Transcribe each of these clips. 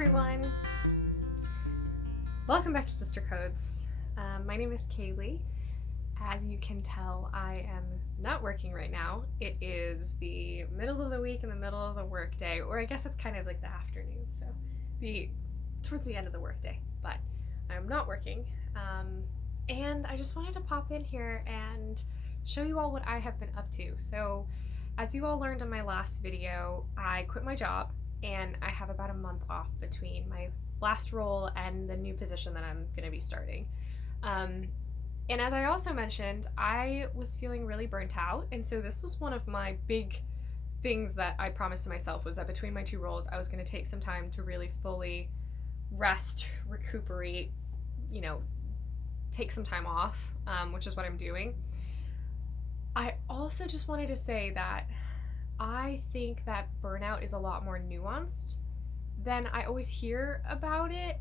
everyone! Welcome back to Sister Codes. My name is Kaylee. As you can tell, I am not working right now. It is the middle of the week in the middle of the workday, or I guess it's kind of like the afternoon, so towards the end of the workday, but I'm not working. And I just wanted to pop in here and show you all what I have been up to. So as you all learned in my last video, I quit my job and I have about a month off between my last role and the new position that I'm going to be starting. And as I also mentioned, I was feeling really burnt out, and so this was one of my big things that I promised to myself, was that between my two roles I was going to take some time to really fully rest, recuperate, take some time off, which is what I'm doing. I also just wanted to say that I think that burnout is a lot more nuanced than I always hear about it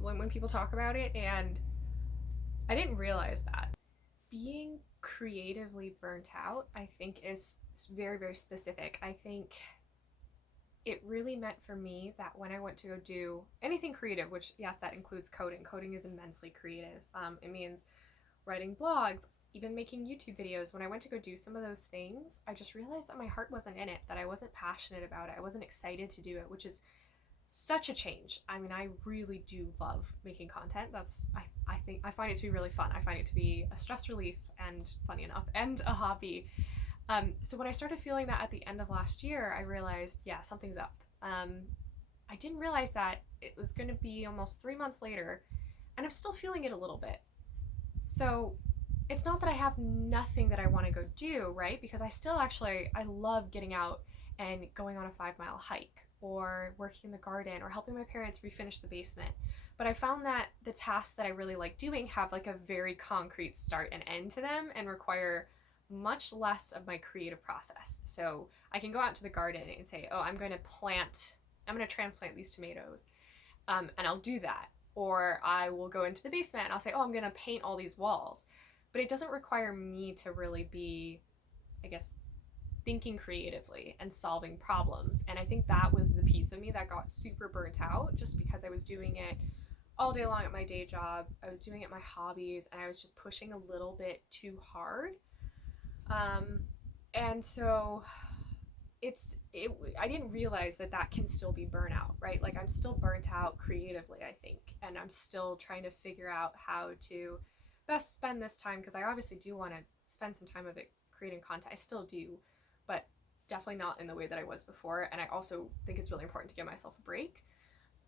when people talk about it, and I didn't realize that. Being creatively burnt out, I think, is very, very specific. I think it really meant for me that when I went to go do anything creative, which yes, that includes coding. Coding is immensely creative. It means writing blogs, even making YouTube videos. When I went to go do some of those things, I just realized that my heart wasn't in it, that I wasn't passionate about it. I wasn't excited to do it, which is such a change. I mean, I really do love making content. I find it to be really fun. I find it to be a stress relief and, funny enough, and a hobby. So when I started feeling that at the end of last year, I realized, yeah, something's up. I didn't realize that it was going to be almost 3 months later, and I'm still feeling it a little bit. So it's not that I have nothing that I want to go do, right? Because I love getting out and going on a 5-mile hike, or working in the garden, or helping my parents refinish the basement. But I found that the tasks that I really like doing have like a very concrete start and end to them, and require much less of my creative process. So I can go out to the garden and say, oh, I'm going to transplant these tomatoes, and I'll do that. Or I will go into the basement and I'll say, oh, I'm going to paint all these walls. But it doesn't require me to really be, I guess, thinking creatively and solving problems. And I think that was the piece of me that got super burnt out, just because I was doing it all day long at my day job. I was doing it at my hobbies, and I was just pushing a little bit too hard. And so I didn't realize that can still be burnout, right? Like, I'm still burnt out creatively, I think, and I'm still trying to figure out how to best spend this time, because I obviously do want to spend some time of it creating content. I still do, but definitely not in the way that I was before. And I also think it's really important to give myself a break.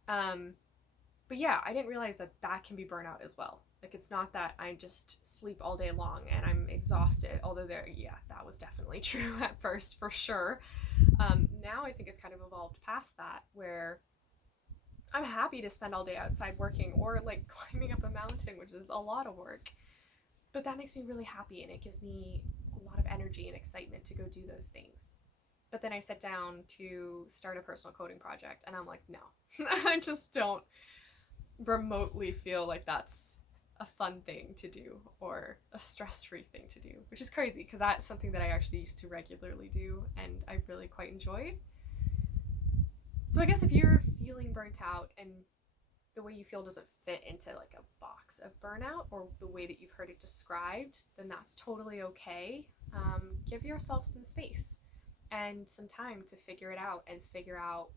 But yeah, I didn't realize that can be burnout as well. Like, it's not that I just sleep all day long and I'm exhausted, although that was definitely true at first, for sure. Now I think it's kind of evolved past that, where I'm happy to spend all day outside working, or like climbing up a mountain, which is a lot of work. But that makes me really happy, and it gives me a lot of energy and excitement to go do those things. But then I sat down to start a personal coding project, and I'm like, no, I just don't remotely feel like that's a fun thing to do, or a stress-free thing to do, which is crazy, because that's something that I actually used to regularly do, and I really quite enjoyed. So I guess if you're feeling burnt out and the way you feel doesn't fit into like a box of burnout, or the way that you've heard it described, then that's totally okay. Give yourself some space and some time to figure it out, and figure out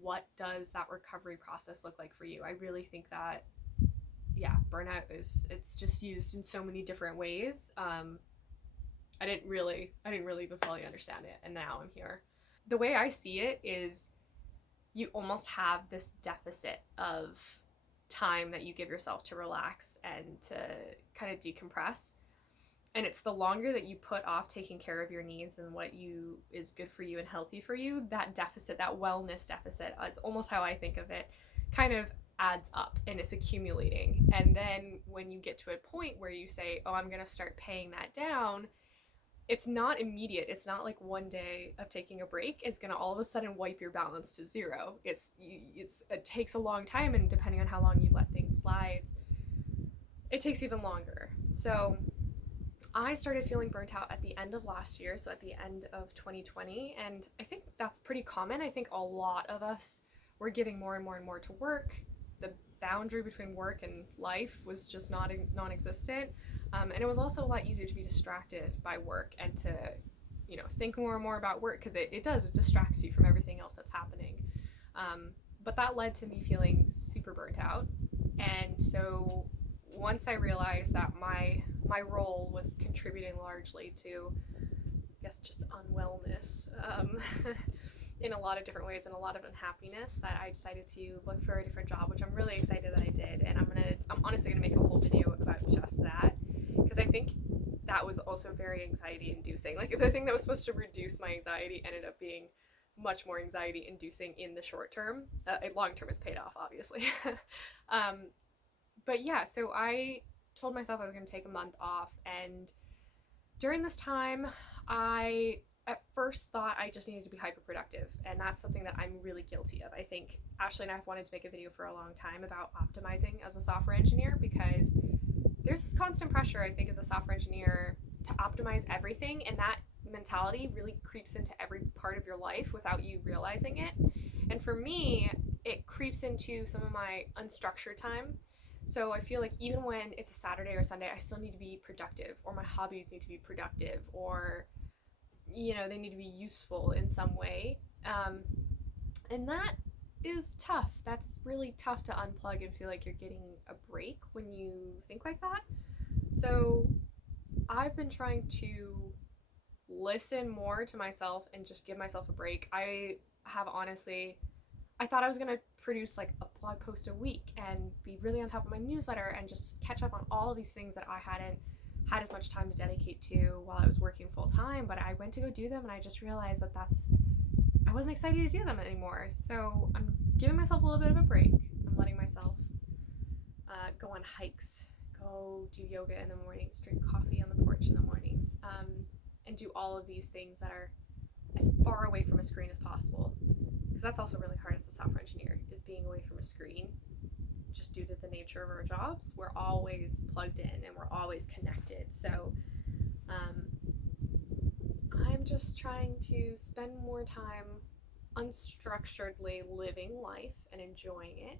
what does that recovery process look like for you. I really think that, yeah, burnout it's just used in so many different ways. I didn't really even fully understand it, and now I'm here. The way I see it is, you almost have this deficit of time that you give yourself to relax and to kind of decompress. And it's the longer that you put off taking care of your needs and what is good for you and healthy for you, that deficit, that wellness deficit, is almost how I think of it, kind of adds up, and it's accumulating. And then when you get to a point where you say, oh, I'm going to start paying that down, it's not immediate. It's not like one day of taking a break is going to all of a sudden wipe your balance to zero. It takes a long time, and depending on how long you let things slide, it takes even longer. So I started feeling burnt out at the end of last year, so at the end of 2020, and I think that's pretty common. I think a lot of us were giving more and more and more to work. The boundary between work and life was just not non-existent, and it was also a lot easier to be distracted by work and to, think more and more about work because it distracts you from everything else that's happening. But that led to me feeling super burnt out, and so once I realized that my role was contributing largely to, I guess, just unwellness in a lot of different ways and a lot of unhappiness, that I decided to look for a different job, which I'm really excited that I did. And I'm honestly gonna make a whole video about just that, because I think that was also very anxiety inducing. Like, the thing that was supposed to reduce my anxiety ended up being much more anxiety inducing in the short term. Long term, it's paid off, obviously. But yeah, so I told myself I was going to take a month off, and during this time, I at first thought I just needed to be hyper productive, and that's something that I'm really guilty of. I think Ashley and I have wanted to make a video for a long time about optimizing as a software engineer, because there's this constant pressure, I think, as a software engineer to optimize everything, and that mentality really creeps into every part of your life without you realizing it. And for me, it creeps into some of my unstructured time. So I feel like even when it's a Saturday or Sunday, I still need to be productive, or my hobbies need to be productive, or they need to be useful in some way. And that is tough. That's really tough to unplug and feel like you're getting a break when you think like that. So I've been trying to listen more to myself and just give myself a break. I thought I was going to produce like a blog post a week and be really on top of my newsletter and just catch up on all of these things that I hadn't had as much time to dedicate to while I was working full time. But I went to go do them, and I just realized that I wasn't excited to do them anymore. So I'm giving myself a little bit of a break. I'm letting myself go on hikes, go do yoga in the mornings, drink coffee on the porch in the mornings, and do all of these things that are as far away from a screen as possible. Because that's also really hard as a software engineer, is being away from a screen. Just due to the nature of our jobs, we're always plugged in and we're always connected. So I'm just trying to spend more time unstructuredly living life and enjoying it.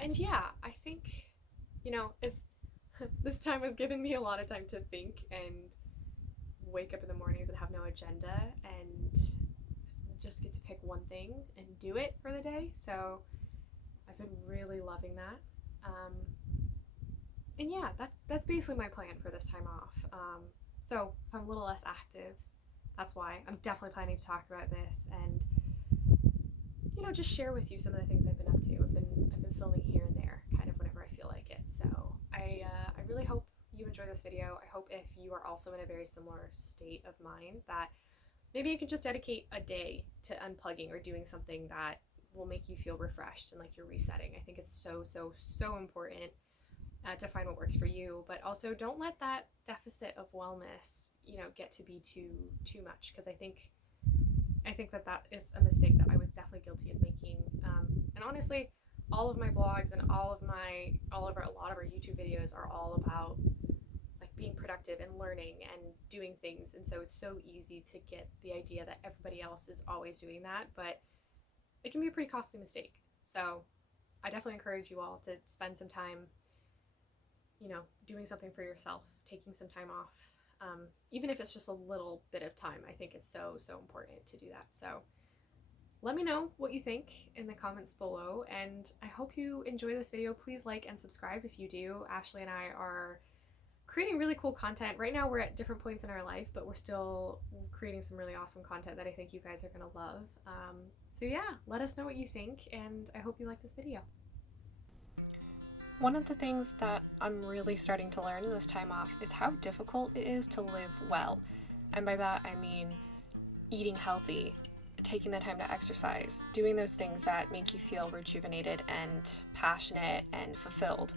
And yeah, I think, this time has given me a lot of time to think and wake up in the mornings and have no agenda and just get to pick one thing and do it for the day. So I've been really loving that. And yeah, that's basically my plan for this time off. So if I'm a little less active, that's why. I'm definitely planning to talk about this and just share with you some of the things I've been up to. I've been filming here and there, kind of whenever I feel like it. So I really hope you enjoy this video. I hope if you are also in a very similar state of mind, that maybe you can just dedicate a day to unplugging or doing something that will make you feel refreshed and like you're resetting. I think it's so important to find what works for you, but also don't let that deficit of wellness, get to be too much, because I think that is a mistake that I was definitely guilty of making. And honestly, all of my blogs and a lot of our YouTube videos are all about like being productive and learning and doing things. And so it's so easy to get the idea that everybody else is always doing that, but it can be a pretty costly mistake. So I definitely encourage you all to spend some time, doing something for yourself, taking some time off. Even if it's just a little bit of time, I think it's so important to do that. So let me know what you think in the comments below, and I hope you enjoy this video. Please like and subscribe if you do. Ashley and I are creating really cool content. Right now we're at different points in our life, but we're still creating some really awesome content that I think you guys are gonna love. So yeah, let us know what you think, and I hope you like this video. One of the things that I'm really starting to learn in this time off is how difficult it is to live well. And by that I mean eating healthy, taking the time to exercise, doing those things that make you feel rejuvenated and passionate and fulfilled.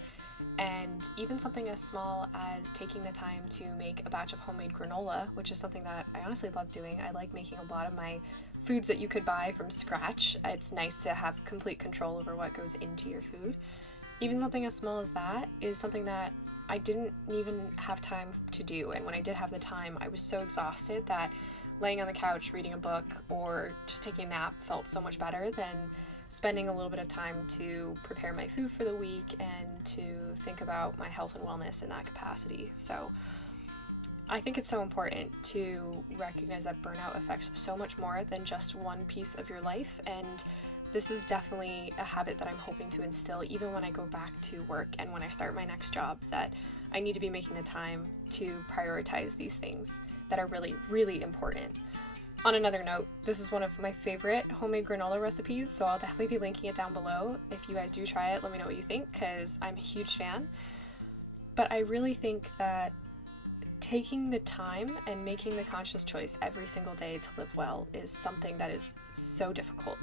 And even something as small as taking the time to make a batch of homemade granola, which is something that I honestly love doing. I like making a lot of my foods that you could buy from scratch. It's nice to have complete control over what goes into your food. Even something as small as that is something that I didn't even have time to do. And when I did have the time, I was so exhausted that laying on the couch reading a book or just taking a nap felt so much better than spending a little bit of time to prepare my food for the week and to think about my health and wellness in that capacity. So I think it's so important to recognize that burnout affects so much more than just one piece of your life, and this is definitely a habit that I'm hoping to instill even when I go back to work and when I start my next job, that I need to be making the time to prioritize these things that are really, really important. On another note, this is one of my favorite homemade granola recipes, so I'll definitely be linking it down below. If you guys do try it, let me know what you think, because I'm a huge fan. But I really think that taking the time and making the conscious choice every single day to live well is something that is so difficult.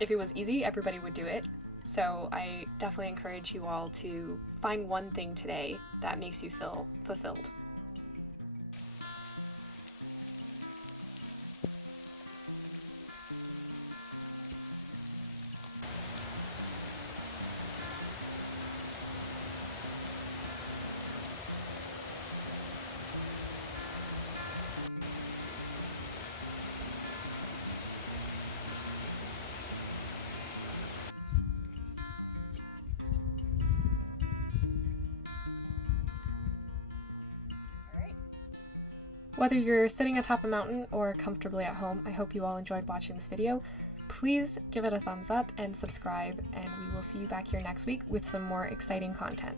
If it was easy, everybody would do it. So I definitely encourage you all to find one thing today that makes you feel fulfilled. Whether you're sitting atop a mountain or comfortably at home, I hope you all enjoyed watching this video. Please give it a thumbs up and subscribe, and we will see you back here next week with some more exciting content.